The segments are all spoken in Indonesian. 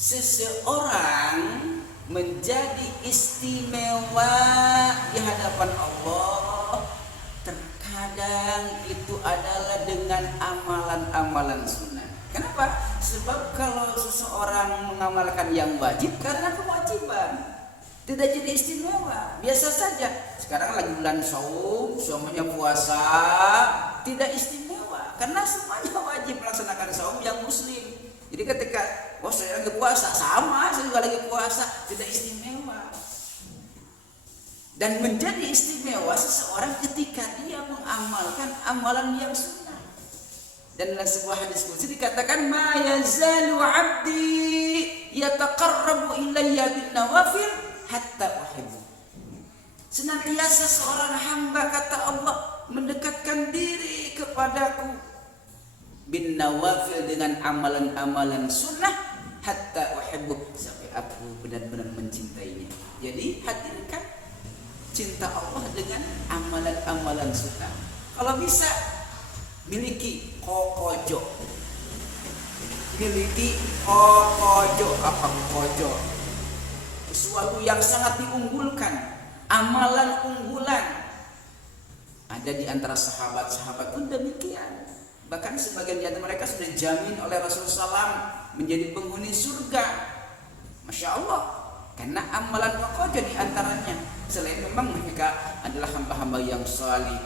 Seseorang menjadi istimewa di hadapan Allah terkadang itu adalah dengan amalan-amalan sunnah. Kenapa? Sebab kalau seseorang mengamalkan yang wajib karena kewajiban, tidak jadi istimewa, biasa saja. Sekarang lagi bulan saum, semuanya puasa, tidak istimewa karena semuanya wajib melaksanakan saum yang muslim. Jadi ketika saya lagi puasa, sama saya juga lagi puasa, tidak istimewa. Dan menjadi istimewa seseorang ketika dia mengamalkan amalan yang sunnah. Dan dalam sebuah hadis qudsi dikatakan, ma yazalu 'abdi yataqarrabu ilayya bin nawafil hatta uhibbu. Senantiasa seorang hamba, kata Allah, mendekatkan diri kepadaku bin nawafil dengan amalan-amalan sunnah hatta uhibbu, sampai aku benar-benar mencintainya. Jadi hadirkan cinta Allah dengan amalan-amalan sunnah. Kalau bisa miliki kokojo. Miliki kokojo. Apa kokojo? Sesuatu yang sangat diunggulkan, amalan unggulan. Ada di antara sahabat-sahabat pun demikian. Bahkan sebagian di antara mereka sudah dijamin oleh Rasulullah SAW menjadi penghuni surga. Masya Allah. Karena amalan kokojo di antaranya. Selain memang mereka adalah hamba-hamba yang salih,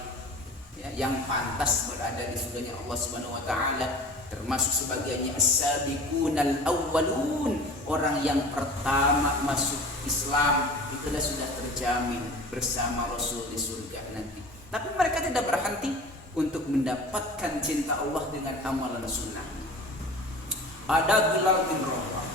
ya, yang pantas berada di surganya Allah Subhanahu wa taala, termasuk sebagiannya as-sabiqunal awwalun, orang yang pertama masuk Islam, itulah sudah terjamin bersama Rasul di surga nanti. Tapi mereka tidak berhenti untuk mendapatkan cinta Allah dengan amalan sunnah. Ada Bilal bin Rabah,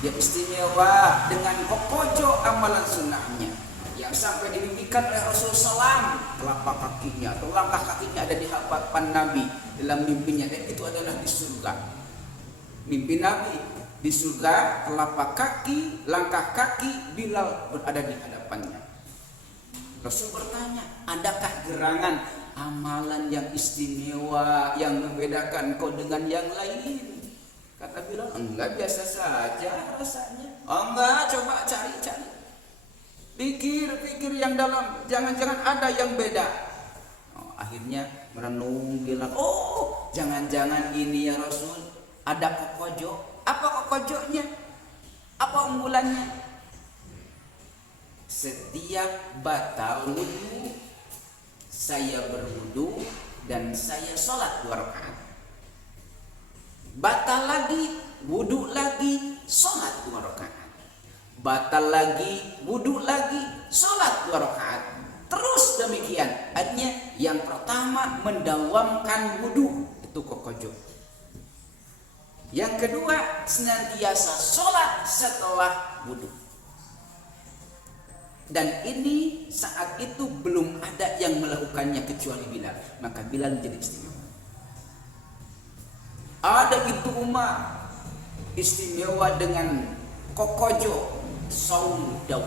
dia istimewa dengan kokojo amalan sunnahnya, yang sampai dimimpikan oleh Rasulullah SAW. Telapak kakinya atau langkah kakinya ada di hadapan Nabi dalam mimpinya, dan itu adalah di surga. Mimpi Nabi di surga, telapak kaki, langkah kaki Bilal berada di hadapannya. Rasul bertanya, adakah gerangan amalan yang istimewa yang membedakan kau dengan yang lain? Kata Bilal, enggak, biasa saja rasanya. Oh enggak, coba cari-cari. Pikir yang dalam, jangan-jangan ada yang beda. Akhirnya merenung Bilal, oh jangan-jangan ini ya Rasul, ada kokojo. Apa kokojonya? Apa unggulannya? Setiap batal wudu, saya berwudu dan saya sholat 2 rakaat. Batal lagi, wudu lagi, sholat 2 rakaat. Batal lagi, wudu lagi, sholat 2 rakaat. Terus demikian. Artinya yang pertama mendawamkan wudu, itu kokojo. Yang kedua senantiasa sholat setelah wudu. Dan ini saat itu belum ada yang melakukannya kecuali Bilal. Maka Bilal menjadi istimewa. Ada Ibnu Umar istimewa dengan kokojo saum Daud.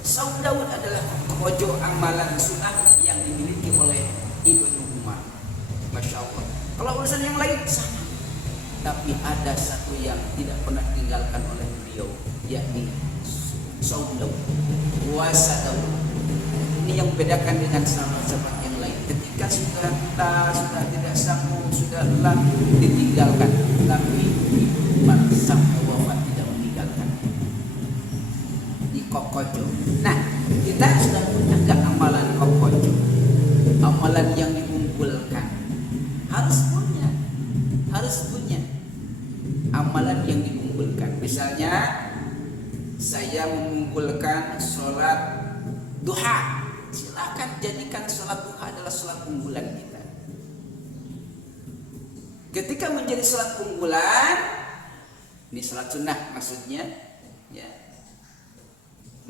Saum Daud adalah kokojo amalan sunnah yang dimiliki oleh Ibnu Umar. Masya Allah. Kalau urusan yang lain sama, tapi ada satu yang tidak pernah ditinggalkan oleh beliau, yakni saum Daud, puasa Daud. Ini yang membedakan dengan sahabat-sahabat yang lain. Ketika sudah tidak sanggup, sudah lelah, ditinggalkan. Tapi Umar sampai wafat tidak meninggalkan. Di kokojo. Nah, kita sudah punya gak amalan kokojo? Amalan yang diunggulkan. Harus punya amalan yang diunggulkan. Misalnya saya mengunggulkan sholat duha. Silakan jadikan sholat duha adalah sholat unggulan kita. Ketika menjadi sholat unggulan, ini sholat sunnah maksudnya, ya,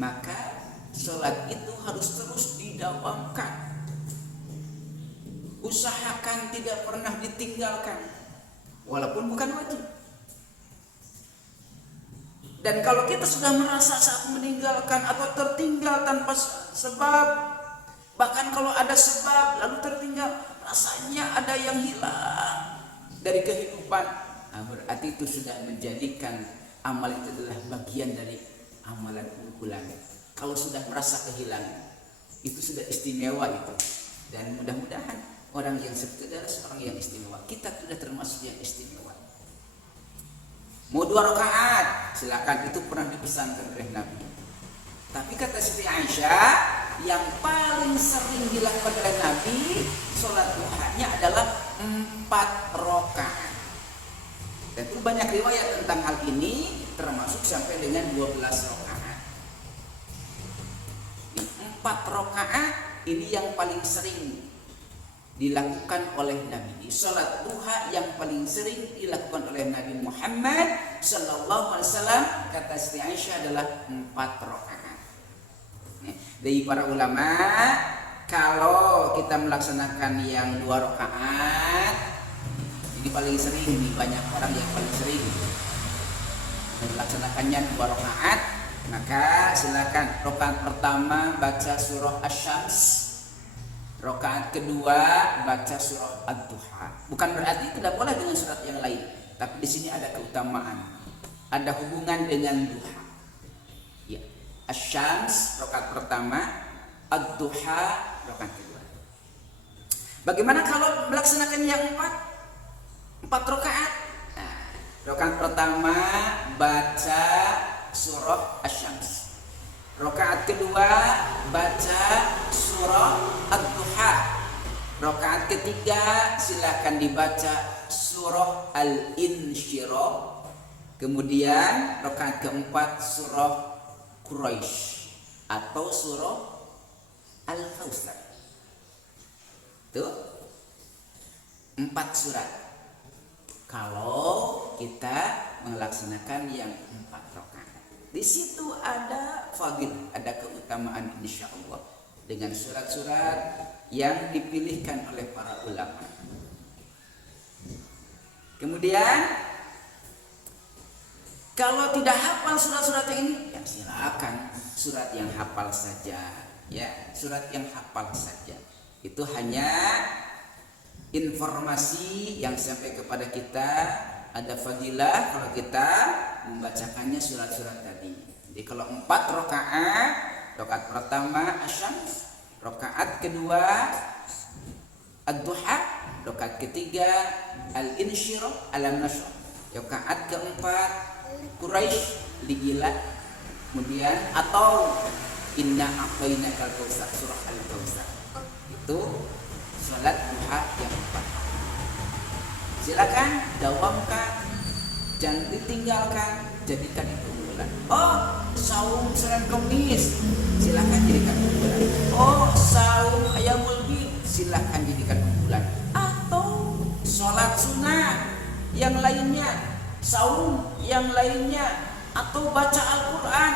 maka sholat itu harus terus didawamkan. Usahakan tidak pernah ditinggalkan, walaupun bukan wajib. Dan kalau kita sudah merasa saat meninggalkan atau tertinggal tanpa sebab, Bahkan kalau ada sebab lalu tertinggal, rasanya ada yang hilang dari kehidupan. Nah, berarti itu sudah menjadikan amal itu adalah bagian dari amalan unggulan. Kalau sudah merasa kehilangan, itu sudah istimewa itu. Dan mudah-mudahan orang yang seperti itu adalah seorang yang istimewa. Kita sudah termasuk yang istimewa. Mau 2 rakaat, silakan, itu pernah dipesankan oleh Nabi. Tapi kata Siti Aisyah, yang paling sering dilakukan oleh Nabi sholat duhanya adalah 4 rakaat. Dan itu banyak riwayat tentang hal ini, termasuk sampai dengan 12 rakaat. 4 rakaat ini yang paling sering dilakukan oleh Nabi. Salat duha yang paling sering dilakukan oleh Nabi Muhammad sallallahu alaihi wasallam, kata Siti Aisyah, adalah 4 rakaat. Dari para ulama, kalau kita melaksanakan yang 2 rakaat, ini paling sering nih, banyak orang yang paling sering melaksanakannya 2 rakaat, maka silakan rakaat pertama baca surah Asy-Syams, rakaat kedua baca surah Ad-Duha. Bukan berarti tidak boleh dengan surat yang lain, tapi di sini ada keutamaan, ada hubungan dengan duha. Ya, Asy-Syams rakaat pertama, Ad-Duha rakaat kedua. Bagaimana kalau melaksanakan yang 4 rakaat? Nah, rakaat pertama baca surah Asy-Syams. Rakaat kedua baca surah Ad-Duha. Rakaat ketiga silakan dibaca surah Al-Insyirah. Kemudian rakaat keempat surah Quraisy atau surah Al-Kautsar. Tuh 4 surat. Kalau kita melaksanakan yang 4 rakaat, di situ ada fadilah, ada keutamaan insyaallah dengan surat-surat yang dipilihkan oleh para ulama. Kemudian kalau tidak hafal surat-surat ini, ya silakan surat yang hafal saja, ya surat yang hafal saja. Itu hanya informasi yang sampai kepada kita, ada fadilah kalau kita membacakannya surat-surat tadi. Jadi kalau 4 rakaat, rakaat pertama Asy-Syams, rakaat kedua Ad-Duha, rakaat ketiga Al-Insyirah, Al-Nashr, rakaat keempat Quraisy, Ligila, kemudian atau Inna A'tainakal Kautsar, surah Al-Kautsar. Itu salat duha yang 4. Silakan dawamkan, jangan ditinggalkan, jadikan itu unggulan. Oh, saum Senin Kamis, silakan jadikan unggulan. Oh, saum Ayamul Bid, silakan jadikan unggulan. Atau sholat sunnah yang lainnya, saum yang lainnya, atau baca Al-Quran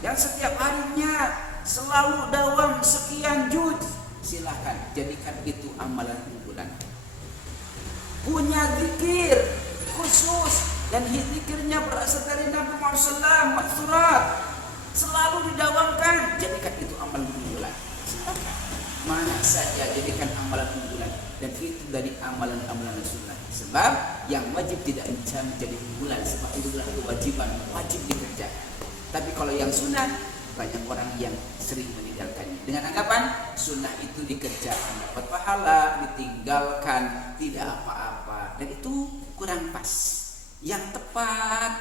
yang setiap harinya selalu dawam sekian juz, silakan jadikan itu amalan unggulan. Punya zikir khusus dan zikirnya berasal dari Nabi Muhammad SAW, maksurat, selalu didawamkan, jadikan itu amalan unggulan. Silakan mana saja jadikan amalan unggulan, dan itu dari amalan-amalan sunnah. Sebab yang wajib tidak menjadi unggulan, sebab itu adalah kewajiban, wajib dikerjakan. Tapi kalau yang sunnah, banyak orang yang sering meninggalkannya dengan anggapan sunnah itu dikerjakan dapat pahala, ditinggalkan tidak apa-apa, dan itu kurang pas. Yang tepat,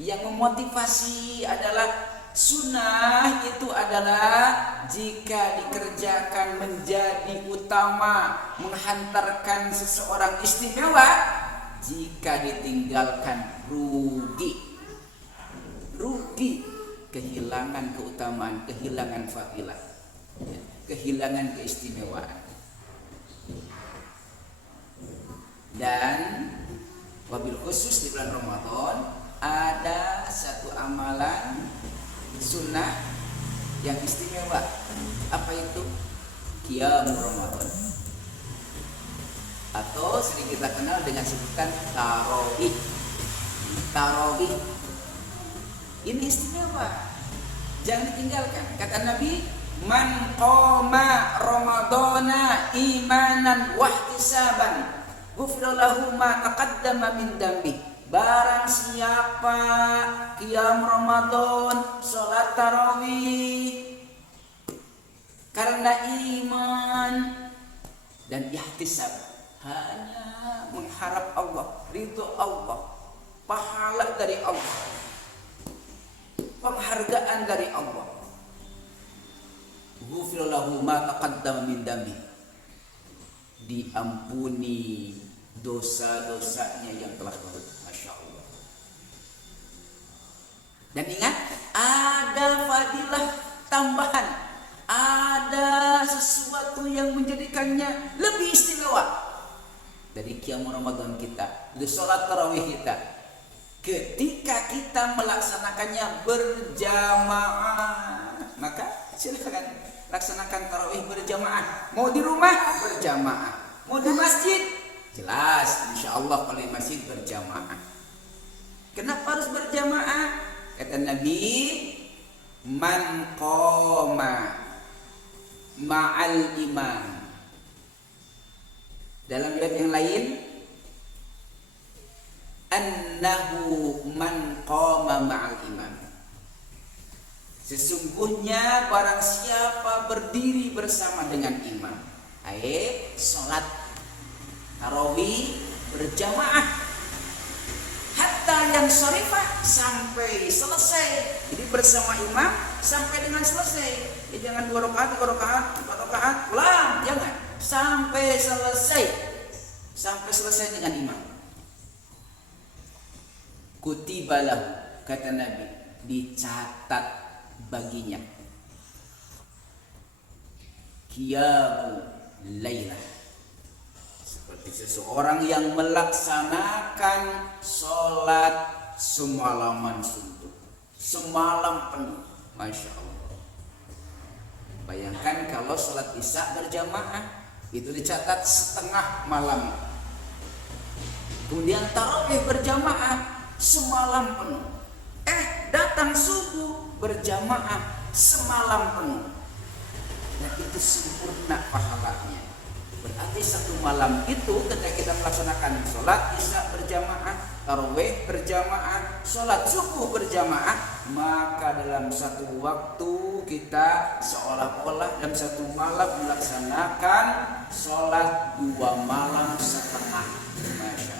yang memotivasi adalah sunnah itu adalah jika dikerjakan menjadi utama, menghantarkan seseorang istimewa. Jika ditinggalkan rugi, kehilangan keutamaan, kehilangan fadilah, kehilangan keistimewaan. Dan wabil khusus di bulan Ramadan ada satu amalan sunnah yang istimewa. Apa itu? Qiyamul Ramadan, atau sering kita kenal dengan sebutan tarawih. Tarawih ini istimewa, jangan ditinggalkan. Kata Nabi, Man qama ramadhana imanan wahtisaban ghufira lahu ma taqaddama min dambi. Barang siapa qiyam Ramadan, salat tarawih karena iman dan ihtisab, hanya mengharap Allah, ridho Allah, pahala dari Allah, penghargaan dari Allah. Ghufira lahu ma taqaddama min dambi, diampuni dosa-dosanya yang telah lalu. Masya Allah. Dan ingat, ada fadilah tambahan, ada sesuatu yang menjadikannya lebih istimewa dari qiyam Ramadan kita, dari sholat tarawih kita, ketika kita melaksanakannya berjamaah. Maka silakan laksanakan tarawih berjamaah. Mau di rumah berjamaah, mau di masjid jelas insya Allah kalau di masjid berjamaah. Kenapa harus berjamaah? Kata Nabi, man qoma ma'al imam. Dalam riwayat yang lain, annahu man qama ma'al imam. Sesungguhnya barang siapa berdiri bersama dengan imam, sholat tarawih berjamaah, hatta yang syarifah, sampai selesai. Jadi bersama imam sampai dengan selesai. Jadi jangan 2 rakaat, 4 rakaat, pulang, jangan. Sampai selesai. Sampai selesai dengan imam. Kutibalah, kata Nabi, dicatat baginya qiyamul lailah, seperti seseorang yang melaksanakan sholat semalaman suntuk, semalam penuh. Masya Allah. Bayangkan kalau sholat isya berjamaah itu dicatat setengah malam, kemudian tarawih berjamaah semalam penuh, datang subuh berjamaah semalam penuh, dan itu sempurna pahalanya. Berarti satu malam itu ketika kita melaksanakan sholat isya berjamaah, tarawih berjamaah, sholat subuh berjamaah, maka dalam satu waktu kita seolah-olah dalam satu malam melaksanakan sholat 2 malam setengah. Masya